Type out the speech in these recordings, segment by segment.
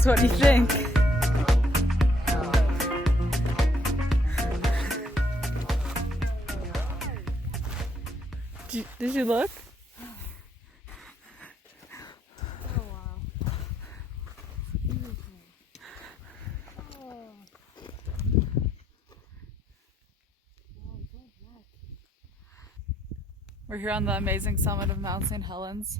us what you think. Did you look? Oh wow. We're here on the amazing summit of Mount Saint Helens.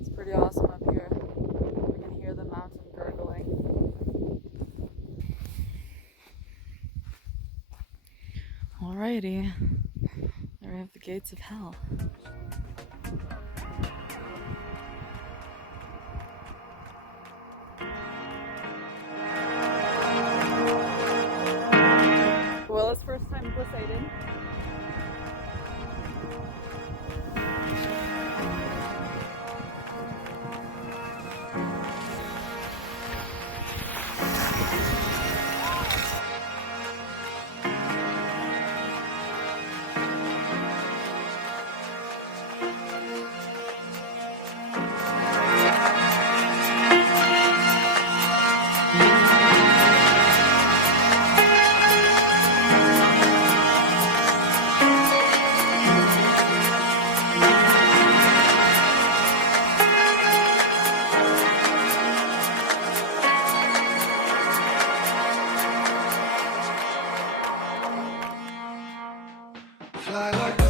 It's pretty awesome up here. We can hear the mountain gurgling. Alrighty, there we have the gates of hell. Uwella's first time glissading. Fly like